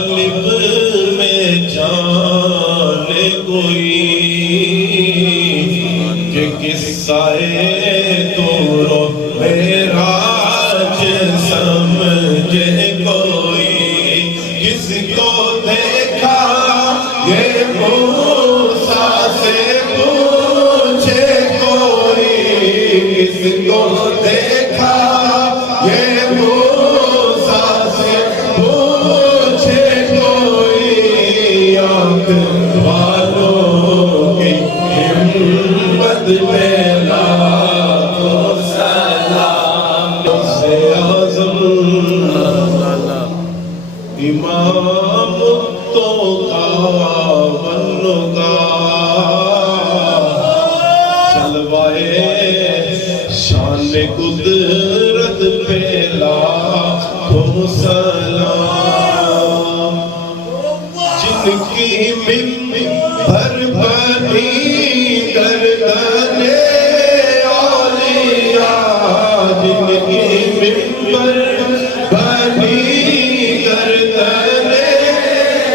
غالب میں جانے کوئی کہ قصہ طور و معراج سمجھے کوئی کس کو دیکھا یہ موسیٰ سے پوچھے کوئی کس کو دیکھا یہ موسیٰ سے پوچھے کوئی آنکھ والوں کی ہمت میں لاکھوں سلام سے اعظم امام تو کا بنگا جلوائے شان قدرت پہ لاکھوں سلام جن کی منبر بنی گردن اولیاء جن کی منبر بنی گردن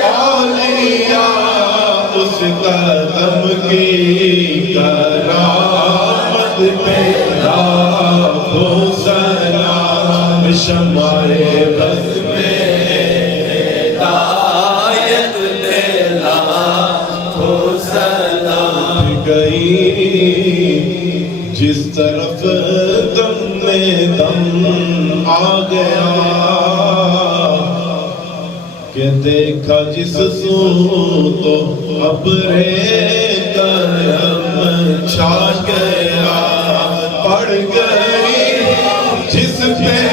اولیاء اس قدم کی کرامت پہ لاکھوں سلام شمع بز میں ہدایت دے لاکھوں سلام گئی جس طرف دم میں دم آ گیا کہ دیکھا جس سو تو ابرِ کرم چھا گیا پڑ گئی جس پہ